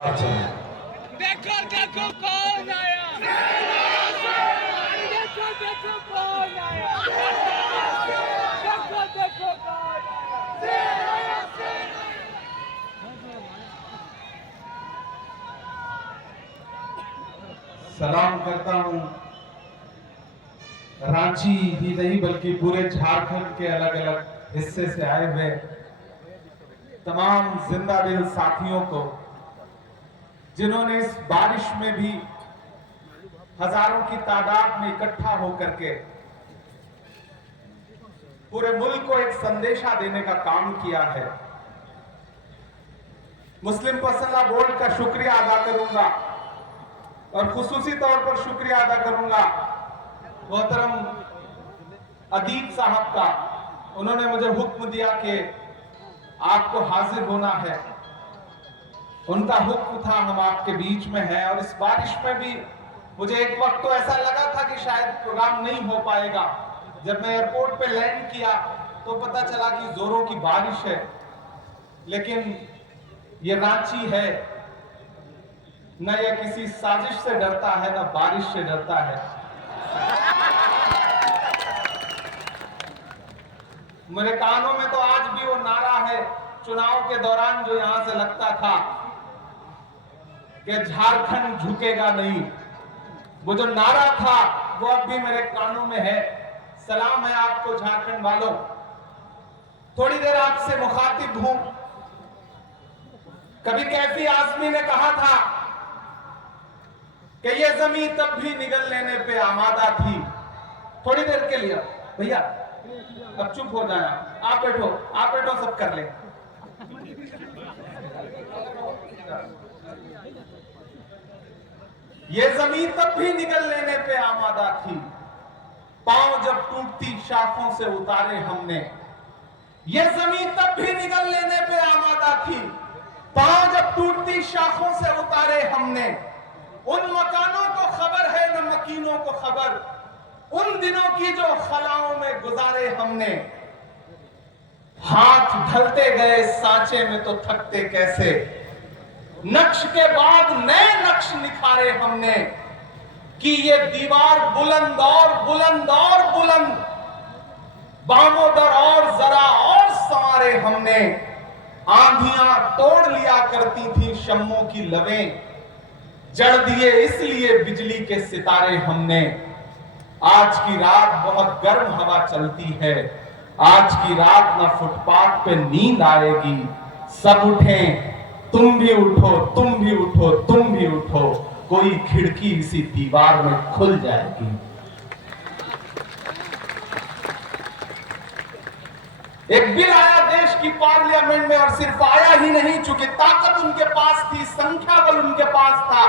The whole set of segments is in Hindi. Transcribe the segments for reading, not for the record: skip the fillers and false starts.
देखो देखो कौन आया, देखो देखो कौन आया, देखो देखो कौन आया। सलाम करता हूं रांची ही नहीं बल्कि पूरे झारखंड के अलग अलग हिस्से से आए हुए तमाम जिंदा दिल साथियों को, जिन्होंने इस बारिश में भी हजारों की तादाद में इकट्ठा होकर के पूरे मुल्क को एक संदेशा देने का काम किया है। मुस्लिम पर्सनल बोर्ड का शुक्रिया अदा करूंगा और खुसूसी तौर पर शुक्रिया अदा करूंगा मोहतरम अदीब साहब का। उन्होंने मुझे हुक्म दिया कि आपको हाजिर होना है, उनका हुक्म था, हम आपके बीच में हैं। और इस बारिश में भी मुझे एक वक्त तो ऐसा लगा था कि शायद प्रोग्राम नहीं हो पाएगा। जब मैं एयरपोर्ट पे लैंड किया तो पता चला कि जोरों की बारिश है, लेकिन ये रांची है, न यह किसी साजिश से डरता है न बारिश से डरता है। मेरे कानों में तो आज भी वो नारा है चुनाव के दौरान जो यहां से लगता था कि झारखंड झुकेगा नहीं। वो जो नारा था वो अब भी मेरे कानों में है। सलाम है आपको झारखंड वालों। थोड़ी देर आपसे मुखातिब हूं। कभी कैफी आजमी ने कहा था कि ये जमीन तब भी निगल लेने पे आमादा थी। थोड़ी देर के लिए भैया अब चुप हो जाना, आप बैठो सब कर ले। ये जमीन तब भी निगल लेने पे आमादा थी, पांव जब टूटती शाखों से उतारे हमने। ये जमीन तब भी निगल लेने पे आमादा थी, पांव जब टूटती शाखों से उतारे हमने। उन मकानों को खबर है न मकीनों को खबर, उन दिनों की जो खलाओं में गुजारे हमने। हाथ ढलते गए सांचे में तो थकते कैसे, नक्श के बाद नए नक्श निखारे हमने। कि ये दीवार बुलंद और बुलंद और बुलंद, बामोदर और जरा और संवारे हमने। आंधियां तोड़ लिया करती थी शम्मों की लवें, जड़ दिए इसलिए बिजली के सितारे हमने। आज की रात बहुत गर्म हवा चलती है, आज की रात ना फुटपाथ पे नींद आएगी। सब उठें, तुम भी उठो, तुम भी उठो, तुम भी उठो, कोई खिड़की इसी दीवार में खुल जाएगी। एक बिल आया देश की पार्लियामेंट में, और सिर्फ आया ही नहीं, चूंकि ताकत उनके पास थी, संख्या बल उनके पास था,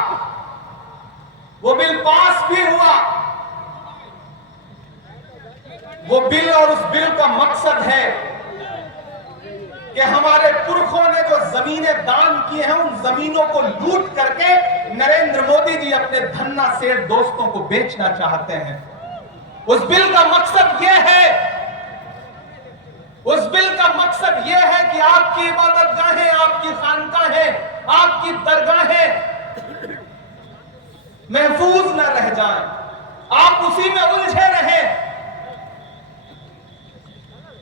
वो बिल पास भी हुआ। वो बिल और उस बिल का मकसद है कि हमारे पुरखों ने जो जमीनें दान की हैं, उन जमीनों को लूट करके नरेंद्र मोदी जी अपने धन्ना सेठ दोस्तों को बेचना चाहते हैं। उस बिल का मकसद यह है, उस बिल का मकसद यह है कि आपकी इबादतगाहें, आपकी खानकाहें, आपकी दरगाहें महफूज न रह जाएं, आप उसी में उलझे रहें।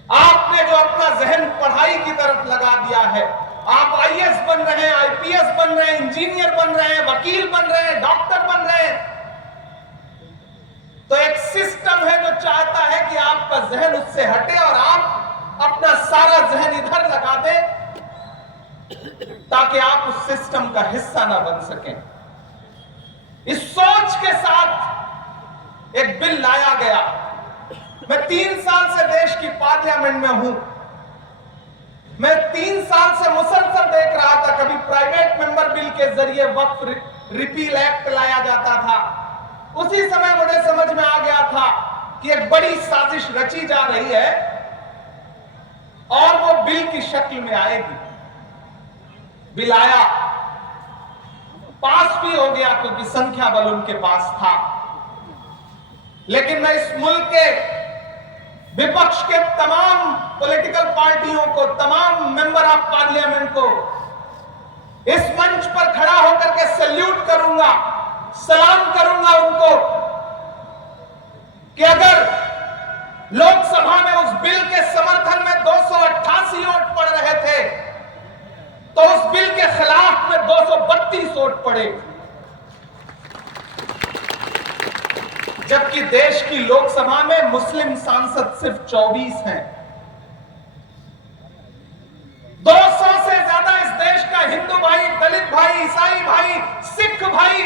आपने जो अपना जहन पढ़ाई की तरफ लगा दिया है, आप आईएएस बन रहे हैं, आईपीएस बन रहे हैं, इंजीनियर बन रहे हैं, वकील बन रहे हैं, डॉक्टर बन रहे हैं, तो एक सिस्टम है जो चाहता है कि आपका जहन उससे हटे और आप अपना सारा जहन इधर लगा दें, ताकि आप उस सिस्टम का हिस्सा ना बन सकें। इस सोच के साथ एक बिल लाया गया। मैं 3 साल से देश की पार्लियामेंट में हूं। मैं 3 साल से मुसलसल देख रहा था, कभी प्राइवेट मेंबर बिल के जरिए वक्फ रिपील एक्ट लाया जाता था। उसी समय मुझे समझ में आ गया था कि एक बड़ी साजिश रची जा रही है और वो बिल की शक्ल में आएगी। बिल आया, पास भी हो गया क्योंकि संख्या बल उनके पास था। लेकिन मैं इस मुल्क के विपक्ष के तमाम पॉलिटिकल पार्टियों को, तमाम मेंबर ऑफ पार्लियामेंट को इस मंच पर खड़ा होकर सैल्यूट करूंगा, सलाम करूंगा उनको कि अगर लोकसभा में उस बिल के समर्थन में 288 वोट पड़ रहे थे तो उस बिल के खिलाफ में 232 वोट पड़े, जबकि देश की लोकसभा में मुस्लिम सांसद सिर्फ 24 हैं। 200 से ज्यादा इस देश का हिंदू भाई, दलित भाई, ईसाई भाई, सिख भाई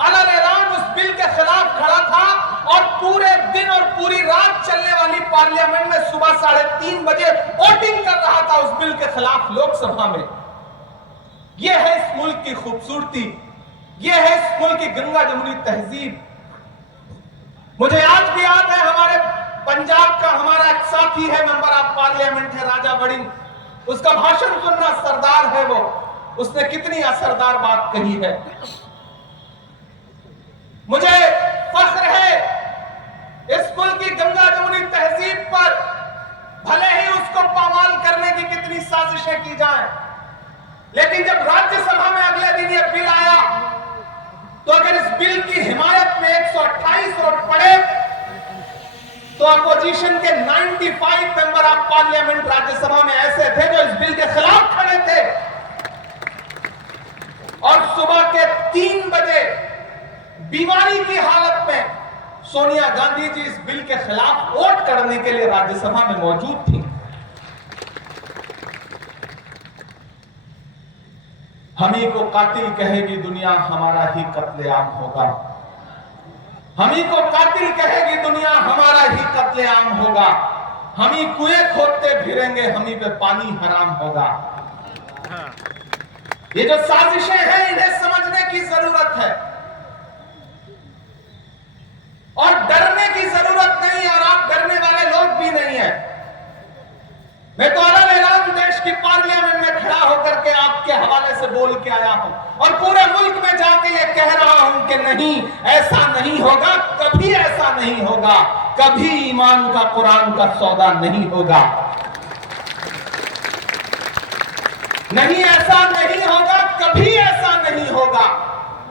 अलग ऐलान उस बिल के खिलाफ खड़ा था और पूरे दिन और पूरी रात चलने वाली पार्लियामेंट में सुबह 3:30 बजे वोटिंग कर रहा था उस बिल के खिलाफ लोकसभा में। यह है इस मुल्क की खूबसूरती, यह है इस मुल्क की गंगा जमुनी तहजीब। मुझे आज भी याद है, हमारे पंजाब का हमारा एक साथी है, मेंबर ऑफ पार्लियामेंट है, राजा वड़िंग, उसका भाषण सुनना, सरदार है वो, उसने कितनी असरदार बात कही है। मुझे फख्र है इस मुल्क की गंगा जमुनी तहजीब पर, भले ही उसको पामाल करने की कितनी साजिशें की जाएं, लेकिन जब राज्यसभा में अगले दिन यह बिल आया तो अगर इस बिल की हिमायत में 128 वोट पड़े तो अपोजिशन के 95 मेंबर ऑफ पार्लियामेंट राज्यसभा में ऐसे थे जो इस बिल के खिलाफ खड़े थे। और सुबह के 3 बजे बीमारी की हालत में सोनिया गांधी जी इस बिल के खिलाफ वोट करने के लिए राज्यसभा में मौजूद थी। हम ही को कातिल कहेगी दुनिया, हमारा ही कत्लेआम होगा। हम ही को कातिल कहेगी दुनिया, हमारा ही कत्लेआम होगा। हम ही कुएं खोदते फिरेंगे, हम ही पे पानी हराम होगा। ये जो साजिशें हैं इन्हें समझने की जरूरत है और डरने की जरूरत नहीं, और आप डरने वाले लोग भी नहीं है। मैं तो अलग ऐलान देश की पार्लियामेंट में खड़ा होकर के आपके हवाले से बोल के आया हूं और पूरे मुल्क में जाके ये कह रहा हूं कि नहीं, ऐसा नहीं होगा, कभी ऐसा नहीं होगा, कभी ईमान का कुरान का सौदा नहीं होगा। नहीं, ऐसा नहीं होगा, कभी ऐसा नहीं होगा,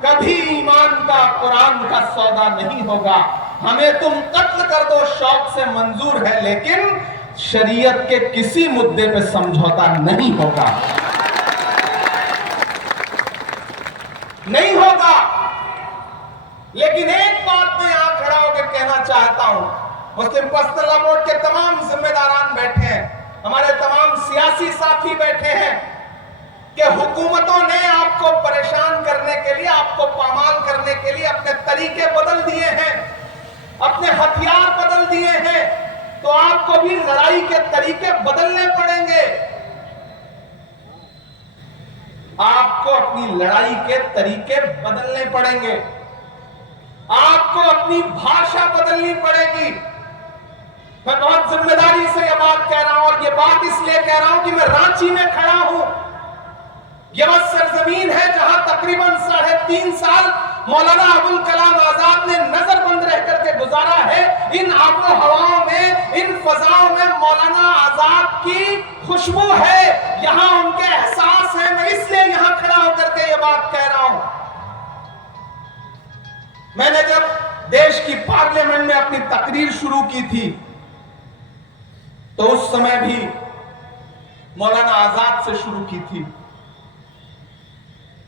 कभी ईमान का कुरान का सौदा नहीं होगा। हमें तुम कत्ल कर दो शौक से मंजूर है, लेकिन शरीयत के किसी मुद्दे पे समझौता नहीं होगा, नहीं होगा। लेकिन एक बात मैं यहां खड़ा होकर कहना चाहता हूं, मुस्लिम पर्सनल लॉ बोर्ड के तमाम जिम्मेदारान बैठे हैं, हमारे तमाम सियासी साथी बैठे हैं कि हुकूमतों ने आपको परेशान करने के लिए, आपको पामाल करने के लिए अपने तरीके बदल दिए हैं, अपने हथियार बदल दिए हैं, तो आपको भी लड़ाई के तरीके बदलने पड़ेंगे। आपको अपनी लड़ाई के तरीके बदलने पड़ेंगे, आपको अपनी भाषा बदलनी पड़ेगी। मैं बहुत जिम्मेदारी से यह बात कह रहा हूं और यह बात इसलिए कह रहा हूं कि मैं रांची में खड़ा हूं। यह वह सरजमीन है जहां तकरीबन 3.5 साल मौलाना अबुल कलाम आजाद ने नजरबंद रह करके गुजारा है। इन आबो हवाओं में, इन फजाओं में मौलाना आजाद की खुशबू है, यहां उनके एहसास है। मैं इसलिए यहां खड़ा होकर के यह बात कह रहा हूं। मैंने जब देश की पार्लियामेंट में अपनी तकरीर शुरू की थी तो उस समय भी मौलाना आजाद से शुरू की थी।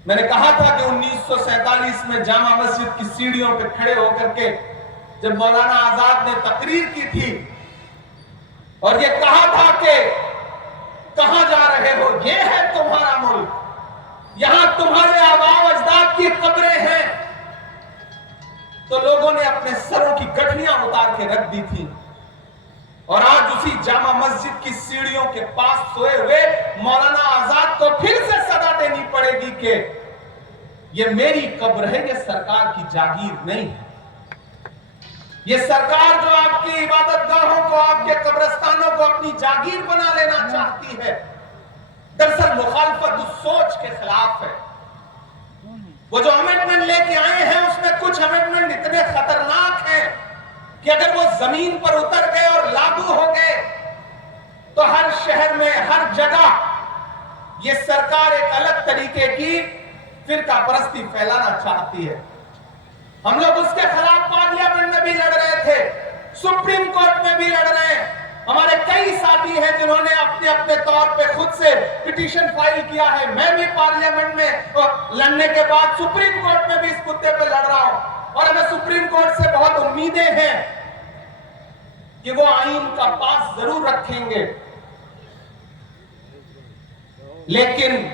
मैंने कहा था कि 1947 में जामा मस्जिद की सीढ़ियों पर खड़े होकर के जब मौलाना आजाद ने तकरीर की थी और ये कहा था कि कहां जा रहे हो, ये है तुम्हारा मुल्क, यहां तुम्हारे आबाओ अजदाद की कब्रें हैं, तो लोगों ने अपने सरों की गठरियां उतार के रख दी थी। और आज उसी जामा मस्जिद की सीढ़ियों के पास सोए हुए मौलाना आजाद को फिर से सदा देनी पड़ेगी कि ये मेरी कब्र है, ये सरकार की जागीर नहीं है। ये सरकार जो आपकी इबादत गाहों को, आपके कब्रिस्तानों को अपनी जागीर बना लेना चाहती है, दरअसल मुखालफत उस सोच के खिलाफ है। वो जो अमेंडमेंट लेके आए हैं उसमें कुछ अमेंडमेंट इतने खतरनाक हैं कि अगर वो जमीन पर उतर गए और लागू हो गए तो हर शहर में, हर जगह ये सरकार एक अलग तरीके की फिरका परस्ती फैलाना चाहती है। हम लोग उसके खिलाफ पार्लियामेंट में भी लड़ रहे थे, सुप्रीम कोर्ट में भी लड़ रहे हैं। हमारे कई साथी हैं जिन्होंने अपने अपने तौर पे खुद से पिटीशन फाइल किया है। मैं भी पार्लियामेंट में लड़ने के बाद सुप्रीम कोर्ट में भी इस मुद्दे पे लड़ रहा हूं, और हमें सुप्रीम कोर्ट से बहुत उम्मीदें हैं कि वो आईन का पास जरूर रखेंगे। लेकिन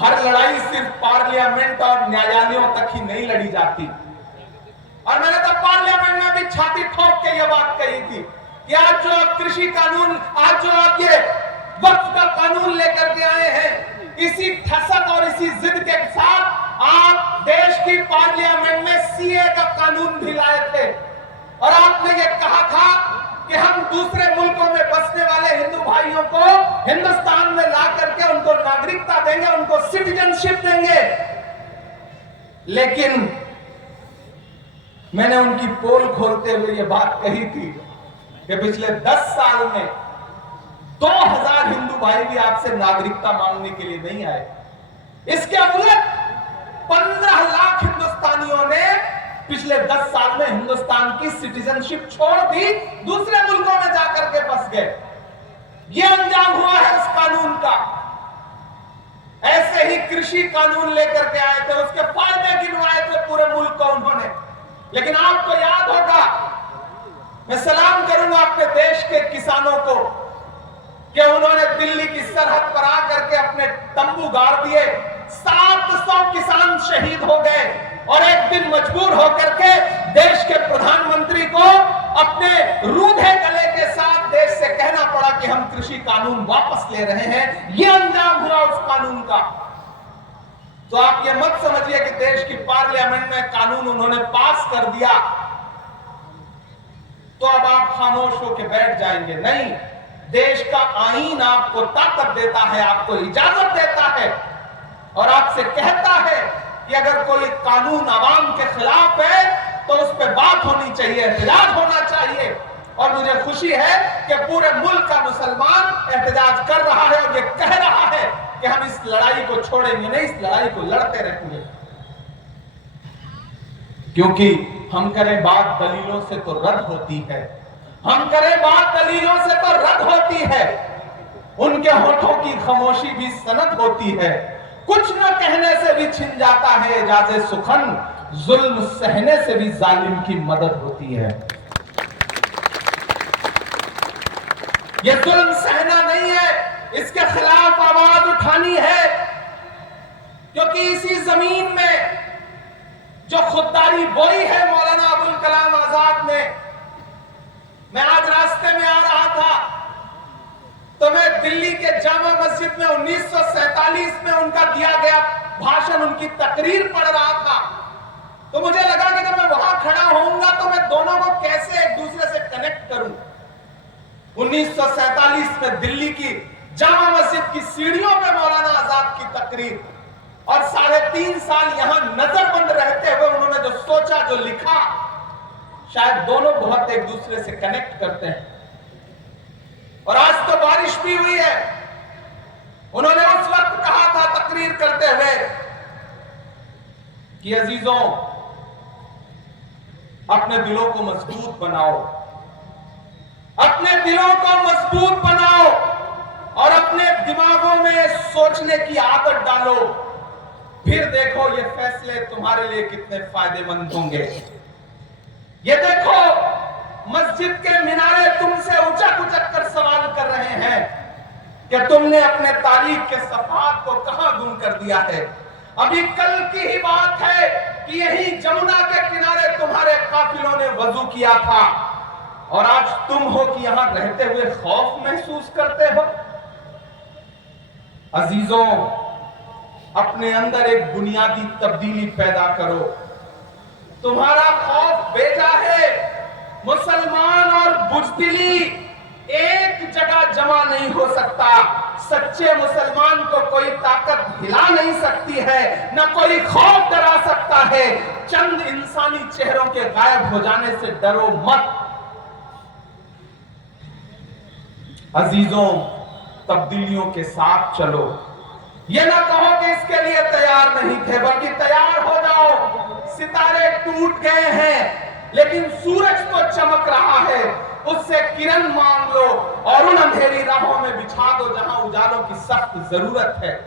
हर लड़ाई सिर्फ पार्लियामेंट और न्यायालयों तक ही नहीं लड़ी जाती। और मैंने तो पार्लियामेंट में भी छाती ठोक के ये बात कही थी कि आज जो आप कृषि कानून, आज जो आप ये वक्फ का कानून लेकर के आए हैं, इसी ठसक और इसी जिद के साथ आप देश की पार्लियामेंट में सीए का कानून भी लाए थे, और आपने ये कहा था कि हम दूसरे मुल्कों में बसने वाले हिंदू भाइयों को हिंदुस्तान में ला करके उनको नागरिकता देंगे, उनको सिटीजनशिप देंगे। लेकिन मैंने उनकी पोल खोलते हुए ये बात कही थी कि पिछले 10 साल में 2000 हिंदू भाई भी आपसे नागरिकता मांगने के लिए नहीं आए। इसके उलट 15 लाख हिंदुस्तानियों ने पिछले 10 साल में हिंदुस्तान की सिटीजनशिप छोड़ दी, दूसरे मुल्कों में जाकर के बस गए। यह अंजाम हुआ है उस कानून का। ऐसे ही कृषि कानून लेकर के आए थे, उसके फायदे गिनवाए थे पूरे मुल्क को उन्होंने। लेकिन आपको याद होगा, मैं सलाम करूंगा अपने देश के किसानों को कि उन्होंने दिल्ली की सरहद पर आकर के अपने तंबू गाड़ दिए। 700 किसान शहीद हो गए, और एक दिन मजबूर होकर के देश के प्रधानमंत्री को अपने रूधे गले के साथ देश से कहना पड़ा कि हम कृषि कानून वापस ले रहे हैं। यह अंजाम हुआ उस कानून का। तो आप ये मत समझिए कि देश की पार्लियामेंट में कानून उन्होंने पास कर दिया तो अब आप खामोश होकर बैठ जाएंगे। नहीं, देश का आईन आपको ताकत देता है, आपको इजाजत देता है, और आपसे कहता है कि अगर कोई कानून आवाम के खिलाफ है तो उस पर बात होनी चाहिए, एहतजाज होना चाहिए। और मुझे खुशी है कि पूरे मुल्क का मुसलमान एहतजाज कर रहा है और ये कह रहा है कि हम इस लड़ाई को छोड़ेंगे नहीं, इस लड़ाई को लड़ते रहेंगे। क्योंकि हम करें बात दलीलों से तो रद्द होती है, हम करें बात दलीलों से तो रद्द होती है। उनके होठों की खामोशी भी सनद होती है। कुछ न कहने से भी छिन जाता है एजाज़े सुखन, जुल्म सहने से भी जालिम की मदद होती है। यह जुल्म सहना नहीं है, इसके खिलाफ आवाज उठानी है। क्योंकि इसी जमीन में जो खुददारी बोई है मौलाना अबुल कलाम आजाद ने, मैं आज रास्ते में आ रहा था तो मैं दिल्ली के जामा मस्जिद में 1947 में उनका दिया गया भाषण, उनकी तकरीर पढ़ रहा था। तो मुझे लगा कि जब मैं वहां खड़ा होऊंगा तो मैं दोनों को कैसे एक दूसरे से कनेक्ट करूं। 1947 में दिल्ली की जामा मस्जिद की सीढ़ियों पे मौलाना आजाद की तकरीर, और 3.5 साल यहां नजरबंद रहते हुए उन्होंने जो सोचा, जो लिखा, शायद दोनों बहुत एक दूसरे से कनेक्ट करते हैं। और आज तो बारिश भी हुई है। उन्होंने उस वक्त कहा था तकरीर करते हुए कि अजीजों, अपने दिलों को मजबूत बनाओ, अपने दिलों को मजबूत बनाओ और अपने दिमागों में सोचने की आदत डालो। फिर देखो ये फैसले तुम्हारे लिए कितने फायदेमंद होंगे। ये देखो, मस्जिद के मिनारे तुमसे उचक उचक कर सवाल कर रहे हैं कि तुमने अपने तारीख के सफात को कहां गुम कर दिया है। अभी कल की ही बात है कि यही जमुना के किनारे तुम्हारे काफिलों ने वजू किया था, और आज तुम हो कि यहां रहते हुए खौफ महसूस करते हो। अजीजों, अपने अंदर एक बुनियादी तब्दीली पैदा करो। तुम्हारा खौफ बेजा है। मुसलमान और बुजदिली एक जगह जमा नहीं हो सकता। सच्चे मुसलमान को कोई ताकत हिला नहीं सकती है, न कोई खौफ डरा सकता है। चंद इंसानी चेहरों के गायब हो जाने से डरो मत। अजीजों, तब्दीलियों के साथ चलो। यह ना कहो कि इसके लिए तैयार तैयार नहीं थे, बल्कि तैयार हो जाओ, सितारे टूट गए हैं लेकिन सूरज तो चमक रहा है, उससे किरण मांग लो और उन अंधेरी राहों में बिछा दो जहां उजालों की सख्त जरूरत है।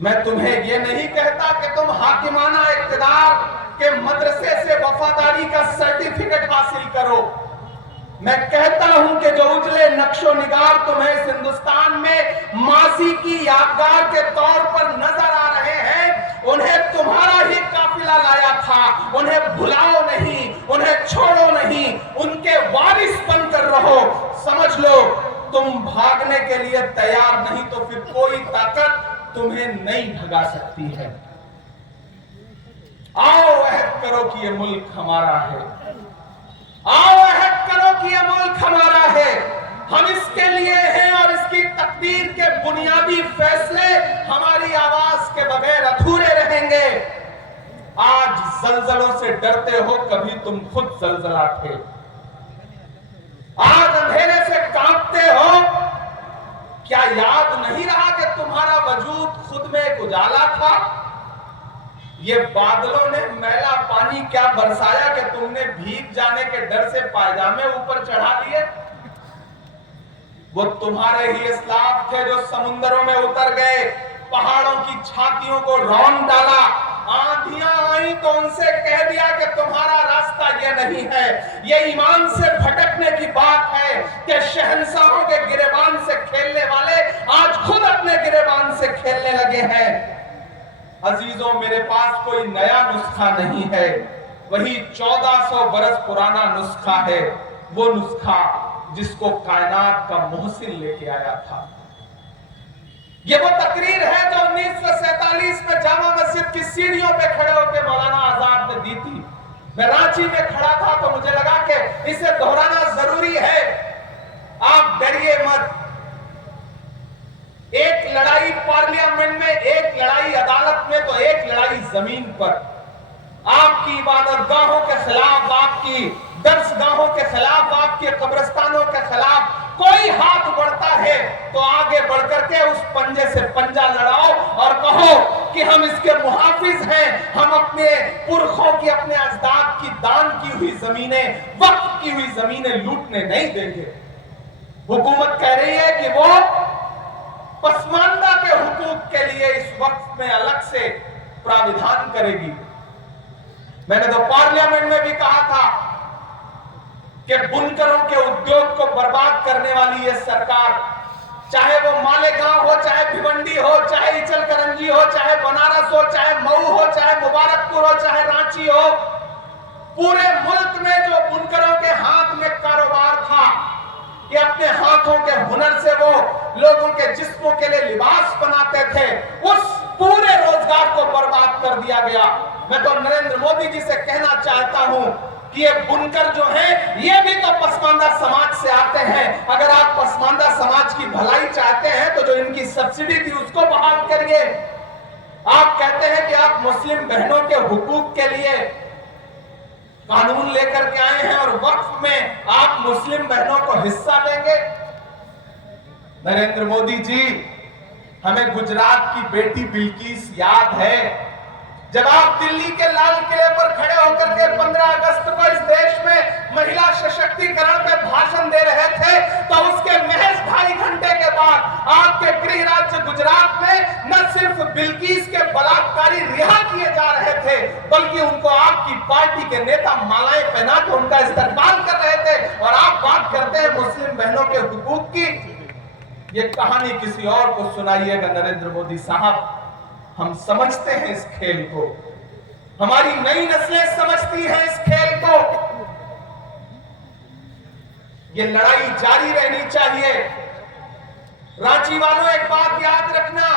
मैं तुम्हें यह नहीं कहता कि तुम हाकिमाना इक्तिदार के मदरसे से वफादारी का सर्टिफिकेट हासिल करो। मैं कहता हूं कि जो उजले नक्शो निगार तुम्हें इस हिंदुस्तान में मासी की यादगार के तौर पर नजर आ रहे हैं, उन्हें तुम्हारा ही काफिला लाया था। उन्हें भुलाओ नहीं, उन्हें छोड़ो नहीं, उनके वारिस बनकर रहो। समझ लो, तुम भागने के लिए तैयार नहीं तो फिर कोई ताकत तुम्हें नहीं भगा सकती है। आओ अहद करो कि यह मुल्क हमारा है, आओ अहद करो कि यह मुल्क हमारा है। हम इसके लिए हैं और इसकी तकदीर के बुनियादी फैसले हमारी आवाज के बगैर अधूरे रहेंगे। आज जलजलों से डरते हो, कभी तुम खुद जलजला थे। आज अंधेरे से कांपते हो, क्या याद नहीं रहा कि तुम्हारा वजूद खुद में एक उजाला था? ये बादलों ने मैला पानी क्या बरसाया कि तुमने भीग जाने के डर से पायजामे ऊपर चढ़ा लिए? वो तुम्हारे ही इस्लाफ थे जो समुद्रों में उतर गए, पहाड़ों की छातियों को रौंद डाला, आंधियां आई तो उनसे कह दिया कि तुम्हारा रास्ता यह नहीं है। यह ईमान से भटकने की बात है कि शहंशाहों के गिरेबान से खेलने वाले आज खुद अपने गिरेबान से खेलने लगे हैं। अजीजों, मेरे पास कोई नया नुस्खा नहीं है, वही 1400 बरस पुराना नुस्खा है, वो नुस्खा जिसको कायनात का मोहसिन लेके आया था। ये वो तकरीर है जो 1947 में जामा मस्जिद की सीढ़ियों पे खड़े होकर मौलाना आजाद ने दी थी। मैं रांची में खड़ा था तो मुझे लगा कि इसे दोहराना जरूरी है। आप डरिए मत। एक लड़ाई पार्लियामेंट में, एक लड़ाई अदालत में, तो एक लड़ाई जमीन पर। आपकी इबादतगाहों के खिलाफ, आपकी दर्सगाहों के खिलाफ, आपके कब्रिस्तानों के खिलाफ कोई हाथ बढ़ता है तो आगे बढ़कर के उस पंजे से पंजा लड़ाओ और कहो कि हम इसके मुहाफिज हैं। हम अपने पुरखों की, अपने अजदाद की दान की हुई जमीनें, वक्फ की हुई जमीनें लूटने नहीं देंगे। हुकूमत कह रही है कि वो पसमानदा के हुकूक के लिए इस वक्त में अलग से प्राविधान करेगी। मैंने तो पार्लियामेंट में भी कहा था कि बुनकरों के उद्योग को बर्बाद करने वाली ये सरकार, चाहे वो मालेगांव हो, चाहे भिवंडी हो, चाहे इचलकरंजी हो, चाहे बनारस हो, चाहे मऊ हो, चाहे मुबारकपुर हो, चाहे रांची हो, पूरे मुल्क में जो बुनकरों के हाथ में कारोबार था, कि अपने हाथों के हुनर से वो लोगों के जिस्मों के लिए लिबास बनाते थे, उस पूरे रोजगार को बर्बाद कर दिया गया। मैं तो नरेंद्र मोदी जी से कहना चाहता हूं कि ये बुनकर जो हैं, ये भी तो पसमानदा समाज से आते हैं। अगर आप पसमानदा समाज की भलाई चाहते हैं तो जो इनकी सब्सिडी थी उसको बहाल करिए। आप कहते हैं कि आप मुस्लिम बहनों के हुकूक के लिए कानून लेकर के आए हैं और वक्फ में आप मुस्लिम बहनों को हिस्सा देंगे। नरेंद्र मोदी जी, हमें गुजरात की बेटी बिल्किस याद है। जब आप दिल्ली के लाल किले पर खड़े होकर के 15 अगस्त को इस देश में महिला सशक्तिकरण पे भाषण दे रहे थे, तो उसके महज 2.5 घंटे के बाद आपके गृह राज्य गुजरात में न सिर्फ बिल्किस के बलात्कारी रिहा किए जा रहे थे, बल्कि उनको आपकी पार्टी के नेता मालाएं पहना के उनका इस्तकबाल कर रहे थे। और आप बात करते हैं मुस्लिम बहनों के हुकूक की। ये कहानी किसी और को सुनाइएगा नरेंद्र मोदी साहब। हम समझते हैं इस खेल को, हमारी नई नस्लें समझती हैं इस खेल को। ये लड़ाई जारी रहनी चाहिए। रांची वालों, एक बात याद रखना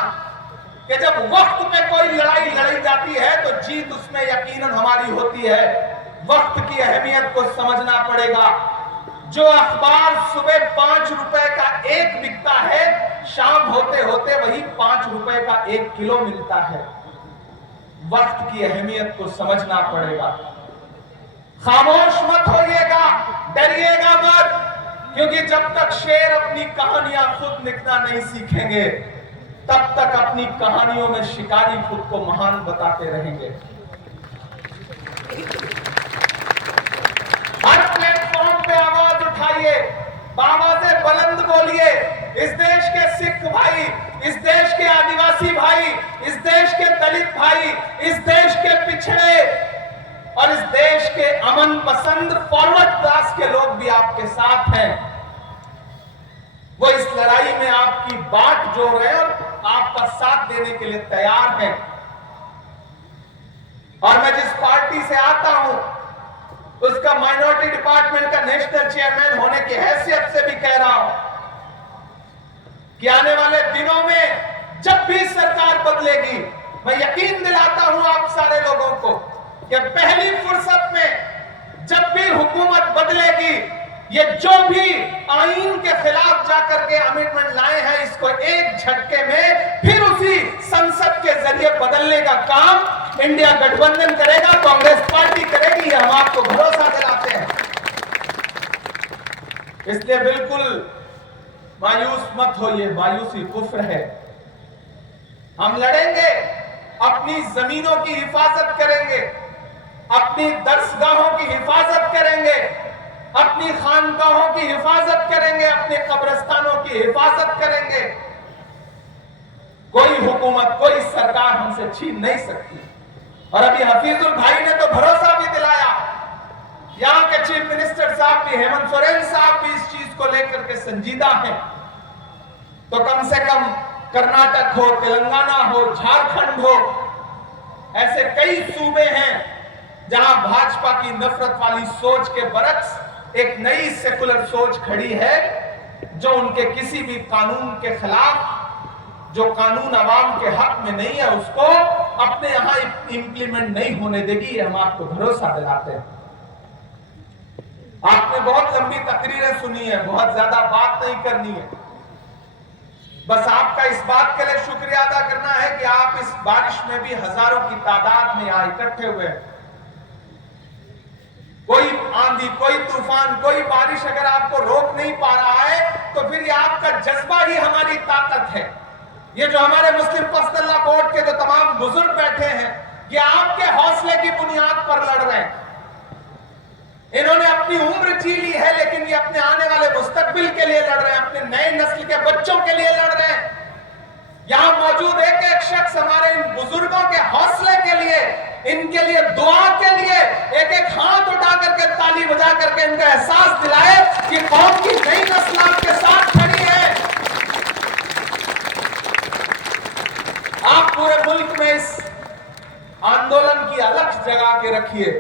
कि जब वक्त में कोई लड़ाई लड़ी जाती है तो जीत उसमें यकीनन हमारी होती है। वक्त की अहमियत को समझना पड़ेगा। जो अखबार सुबह 5 रुपए का एक बिकता है, शाम होते होते वही 5 रुपए का 1 किलो मिलता है। वक्त की अहमियत को समझना पड़ेगा। खामोश मत होइएगा, डरिएगा मत, क्योंकि जब तक शेर अपनी कहानियां खुद लिखना नहीं सीखेंगे, तब तक अपनी कहानियों में शिकारी खुद को महान बताते रहेंगे। हर प्लेटफॉर्म पे आवाज उठाइए, आवाजें बुलंद बोलिए। इस देश के सिख भाई, इस देश के आदिवासी भाई, इस देश के दलित भाई, इस देश के पिछड़े और इस देश के अमन पसंद फॉरवर्ड क्लास के लोग भी आपके साथ हैं। वो इस लड़ाई में आपकी बाट जोड़ रहे हैं और आपका साथ देने के लिए तैयार हैं। और मैं जिस पार्टी से आता हूं उसका माइनॉरिटी डिपार्टमेंट का नेशनल चेयरमैन होने की हैसियत से भी कह रहा हूं कि आने वाले दिनों में जब भी सरकार बदलेगी, मैं यकीन दिलाता हूं आप सारे लोगों को कि पहली फुर्सत में जब भी हुकूमत बदलेगी, ये जो भी आईन के खिलाफ जाकर के अमेंडमेंट लाए हैं, इसको एक झटके में फिर उसी संसद के जरिए बदलने का काम इंडिया गठबंधन करेगा, कांग्रेस पार्टी करेगी। हम आपको भरोसा दिलाते हैं। इसलिए बिल्कुल मायूस मत होइए, मायूसी कुफ्र है। हम लड़ेंगे, अपनी जमीनों की हिफाजत करेंगे, अपनी दरसगाहों की हिफाजत करेंगे, अपनी खानकाहों की हिफाजत करेंगे, अपने कब्रिस्तानों की हिफाजत करेंगे। कोई हुकूमत, कोई सरकार हमसे छीन नहीं सकती। और अभी हफीजुल भाई ने तो भरोसा भी दिलाया, यहां के चीफ मिनिस्टर साहब भी, हेमंत सोरेन साहब भी इस चीज को लेकर के संजीदा हैं। तो कम से कम कर्नाटक हो, तेलंगाना हो, झारखंड हो, ऐसे कई सूबे हैं जहां भाजपा की नफरत वाली सोच के बरक्स एक नई सेकुलर सोच खड़ी है, जो उनके किसी भी कानून के खिलाफ, जो कानून अवाम के हक में नहीं है, उसको अपने यहां इंप्लीमेंट नहीं होने देगी। हम आपको भरोसा दिलाते हैं। आपने बहुत लंबी तकरीरें सुनी है, बहुत ज्यादा बात नहीं करनी है। बस आपका इस बात के लिए शुक्रिया अदा करना है कि आप इस बारिश में भी हजारों की तादाद में यहां इकट्ठे हुए। कोई आंधी, कोई तूफान, कोई बारिश अगर आपको रोक नहीं पा रहा है, तो फिर ये आपका जज्बा ही हमारी ताकत है। ये जो हमारे मुस्लिम पर्सनल बोर्ड के जो तमाम बुजुर्ग बैठे हैं, ये आपके हौसले की बुनियाद पर लड़ रहे हैं। इन्होंने अपनी उम्र जी ली है, लेकिन ये अपने आने वाले मुस्तकबिल के लिए लड़ रहे हैं, अपने नए नस्ल के बच्चों के लिए लड़ रहे हैं। यहां मौजूद एक एक शख्स हमारे इन बुजुर्गों के हौसले के लिए, इनके लिए दुआ के लिए एक एक हाथ उठा करके, ताली बजा करके इनका एहसास दिलाए कि कौम की नई नस्ल आपके साथ खड़ी है। आप पूरे मुल्क में इस आंदोलन की अलख जगा के रखिए,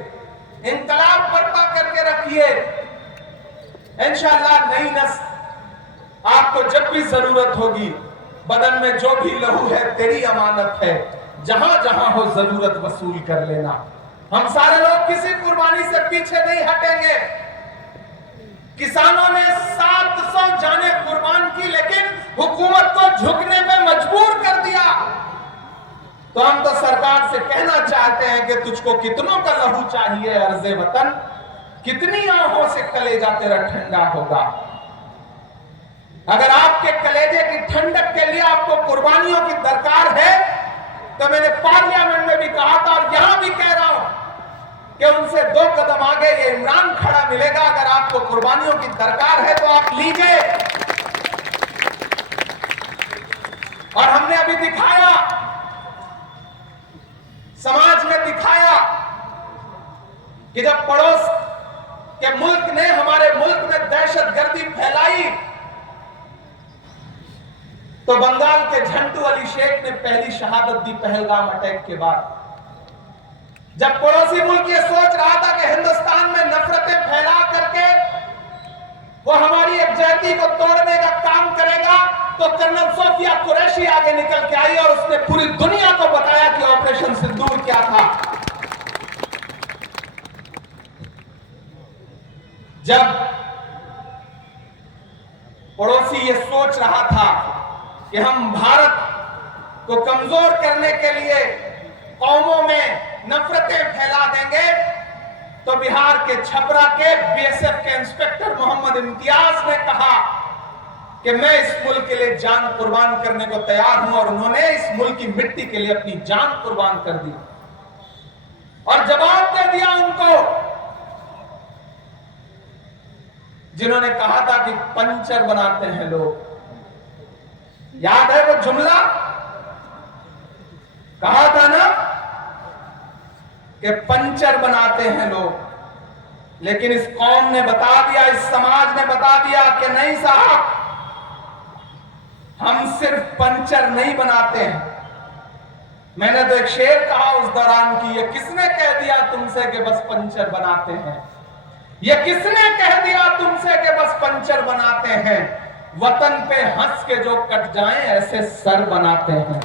इंकलाब बर्पा करके रखिए। इंशाअल्लाह नई नस्ल आपको जब भी जरूरत होगी, बदन में जो भी लहू है तेरी अमानत है, जहां जहां हो जरूरत वसूल कर लेना। हम सारे लोग किसी कुर्बानी से पीछे नहीं हटेंगे। किसानों ने 700 जाने कुर्बान की, लेकिन हुकूमत को झुकने में मजबूर कर दिया। तो हम तो सरकार से कहना चाहते हैं कि तुझको कितनों का लहू चाहिए अर्ज़े वतन, कितनी आंखों से कलेजा तेरा ठंडा होगा। अगर आपके कलेजे की ठंडक के लिए आपको कुर्बानियों की दरकार है, तो मैंने पार्लियामेंट में भी कहा था और यहां भी कह रहा हूं कि उनसे 2 कदम आगे ये इमरान खड़ा मिलेगा। अगर आपको कुर्बानियों की दरकार है तो आप लीजिए। और हमने अभी दिखाया, समाज ने दिखाया कि जब पड़ोस के मुल्क ने हमारे मुल्क में दहशतगर्दी फैलाई, तो बंगाल के झंटू अली शेख ने पहली शहादत दी पहलगाम अटैक के बाद। जब पड़ोसी मुल्क ये सोच रहा था कि हिंदुस्तान में नफरतें फैला करके वो हमारी एकजुटता को तोड़ने का काम करेगा, तो कर्नल सोफिया कुरैशी आगे निकल के आई और उसने पूरी दुनिया को बताया कि ऑपरेशन सिंदूर क्या था। जब पड़ोसी ये सोच रहा था कि हम भारत को कमजोर करने के लिए कौमों में नफरतें फैला देंगे, तो बिहार के छपरा के बीएसएफ के इंस्पेक्टर मोहम्मद इम्तियाज ने कहा कि मैं इस मुल्क के लिए जान कुर्बान करने को तैयार हूं, और उन्होंने इस मुल्क की मिट्टी के लिए अपनी जान कुर्बान कर दी और जवाब दे दिया उनको जिन्होंने कहा था कि पंचर बनाते हैं लोग। याद है वो जुमला? कहा था ना कि पंचर बनाते हैं लोग। लेकिन इस कौम ने बता दिया, इस समाज ने बता दिया कि नहीं साहब, हम सिर्फ पंचर नहीं बनाते हैं। मैंने तो एक शेर कहा उस दौरान की, ये किसने कह दिया तुमसे कि बस पंचर बनाते हैं? ये किसने कह दिया तुमसे कि बस पंचर बनाते हैं? वतन पे हंस के जो कट जाएं ऐसे सर बनाते हैं।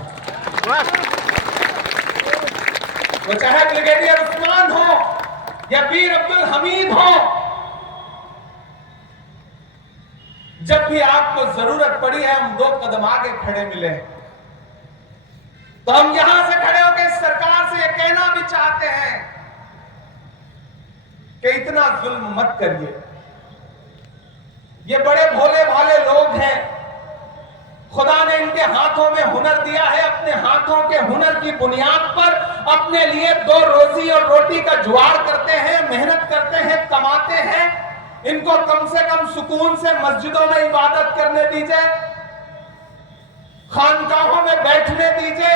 वो चाहे ब्रिगेडियर उस्मान हो या वीर अब्दुल हमीद हो, जब भी आपको जरूरत पड़ी है हम 2 कदम आगे खड़े मिले, तो हम यहां से खड़े होकर इस सरकार से यह कहना भी चाहते हैं कि इतना जुल्म मत करिए। ये बड़े भोले भाले लोग हैं, खुदा ने इनके हाथों में हुनर दिया है, अपने हाथों के हुनर की बुनियाद पर अपने लिए 2 रोजी और रोटी का जुगाड़ करते हैं, मेहनत करते हैं, कमाते हैं। इनको कम से कम सुकून से मस्जिदों में इबादत करने दीजिए, खानकाहों में बैठने दीजिए,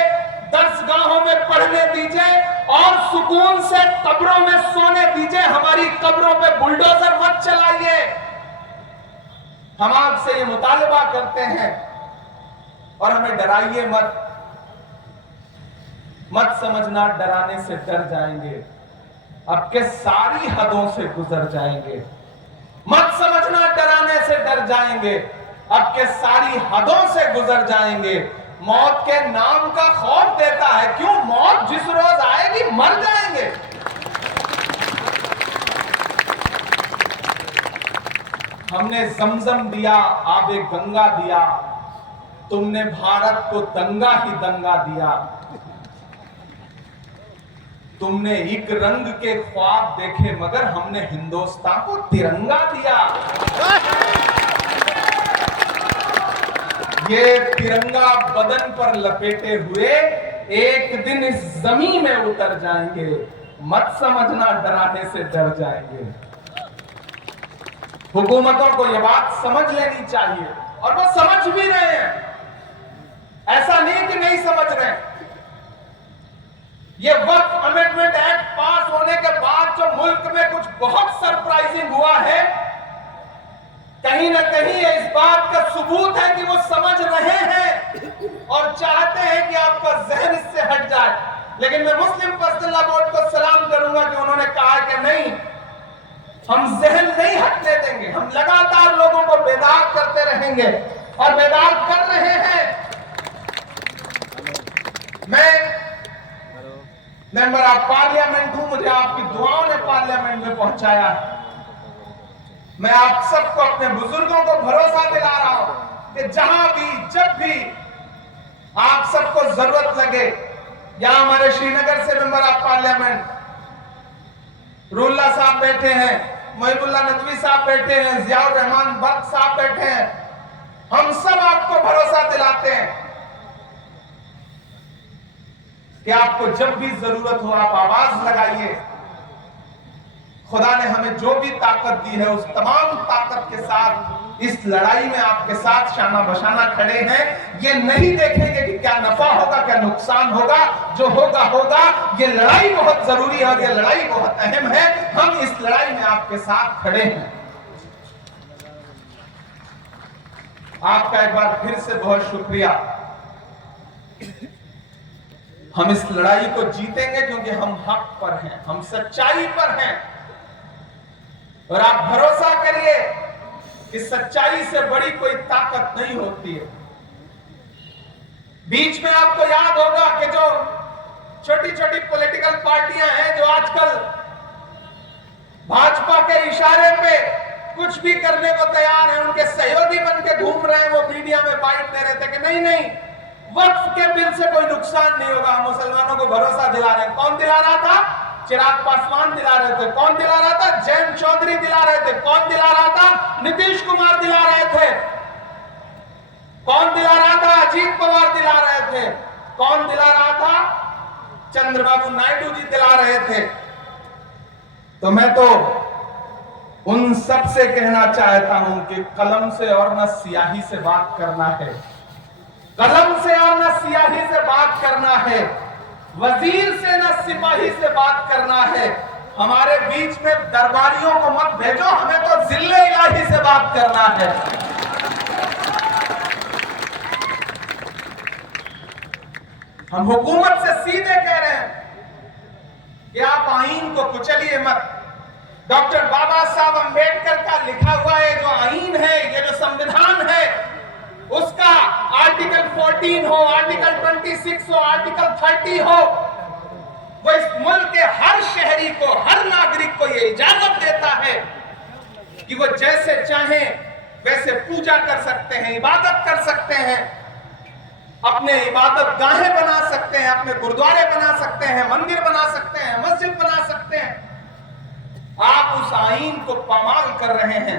दर्सगाहों में पढ़ने दीजिए और सुकून से कब्रों में सोने दीजिए। हमारी कब्रों पे बुलडोजर मत चलाइए। हम आपसे ये मुतालबा करते हैं और हमें डराइए मत। मत समझना डराने से डर जाएंगे, अब के सारी हदों से गुजर जाएंगे। मत समझना डराने से डर जाएंगे, अब के सारी हदों से गुजर जाएंगे। मौत के नाम का खौफ देता है क्यों? मौत जिस रोज आएगी मर जाएंगे। हमने जमजम दिया, आबे गंगा दिया, तुमने भारत को दंगा ही दंगा दिया। तुमने एक रंग के ख्वाब देखे मगर हमने हिंदुस्तान को तिरंगा दिया। ये तिरंगा बदन पर लपेटे हुए एक दिन इस जमीन में उतर जाएंगे। मत समझना डराने से डर जाएंगे। हुकूमतों को यह बात समझ लेनी चाहिए और वो समझ भी रहे हैं, ऐसा नहीं कि नहीं समझ रहे। ये वक्फ अमेंडमेंट एक्ट पास होने के बाद जो मुल्क में कुछ बहुत सरप्राइजिंग हुआ है, कहीं ना कहीं इस बात का सबूत है कि वो समझ रहे हैं और चाहते हैं कि आपका जहन इससे हट जाए। लेकिन मैं मुस्लिम पर्सनल लॉ बोर्ड को सलाम करूंगा कि उन्होंने कहा कि नहीं, हम जहन नहीं हटने देंगे, हम लगातार लोगों को बेदार करते रहेंगे और बेदार कर रहे हैं। मैं मेंबर ऑफ पार्लियामेंट हूं, मुझे आपकी दुआओं ने पार्लियामेंट में पहुंचाया है। मैं आप सबको, अपने बुजुर्गों को भरोसा दिला रहा हूं कि जहां भी जब भी आप सबको जरूरत लगे, यहां हमारे श्रीनगर से मेंबर ऑफ पार्लियामेंट रूल्ला साहब बैठे हैं, मोहिबुल्लाह नदवी साहब बैठे हैं, जियाउर रहमान बर्क साहब बैठे हैं, हम सब आपको भरोसा दिलाते हैं कि आपको जब भी जरूरत हो आप आवाज लगाइए। खुदा ने हमें जो भी ताकत दी है उस तमाम ताकत के साथ इस लड़ाई में आपके साथ शाना बशाना खड़े हैं। ये नहीं देखेंगे कि क्या नफा होगा क्या नुकसान होगा, जो होगा होगा। ये लड़ाई बहुत जरूरी है और ये लड़ाई बहुत अहम है। हम इस लड़ाई में आपके साथ खड़े हैं। आपका एक बार फिर से बहुत शुक्रिया। हम इस लड़ाई को जीतेंगे क्योंकि हम हक पर हैं, हम सच्चाई पर हैं और आप भरोसा करिए कि सच्चाई से बड़ी कोई ताकत नहीं होती है। बीच में आपको याद होगा कि जो छोटी छोटी पॉलिटिकल पार्टियां हैं जो आजकल भाजपा के इशारे पे कुछ भी करने को तैयार है, उनके सहयोगी बन के घूम रहे हैं, वो मीडिया में बाइट दे रहे थे कि नहीं नहीं, वक्फ के बिल से कोई नुकसान नहीं होगा, मुसलमानों को भरोसा दिला रहे हैं। कौन दिला रहा था? चिराग पासवान दिला रहे थे। कौन दिला रहा था? जयंत चौधरी दिला रहे थे। कौन दिला रहा था? नीतीश कुमार दिला रहे थे। कौन दिला रहा था? अजीत पवार दिला रहे थे। कौन दिला रहा था? चंद्रबाबू नायडू जी दिला रहे थे। तो मैं तो उन सब से कहना चाहता हूं कि कलम से और न स्याही से बात करना है, कलम से और न स्याही से बात करना है, वजीर से न सिपाही से बात करना है। हमारे बीच में दरबारियों को मत भेजो, हमें तो जिले इलाही से बात करना है। हम हुकूमत से सीधे कह रहे हैं कि आप आईन को कुचलिए मत। डॉक्टर बाबा साहब अंबेडकर का लिखा हुआ ये जो आईन है, ये जो संविधान है, उसका आर्टिकल 14 हो, आर्टिकल 26 हो, आर्टिकल 30 हो, वो इस मुल्क के हर शहरी को, हर नागरिक को ये इजाजत देता है कि वो जैसे चाहें वैसे पूजा कर सकते हैं, इबादत कर सकते हैं, अपने इबादत गाहें बना सकते हैं, अपने गुरुद्वारे बना सकते हैं, मंदिर बना सकते हैं, मस्जिद बना सकते हैं। आप उस आईन को पामाल कर रहे हैं।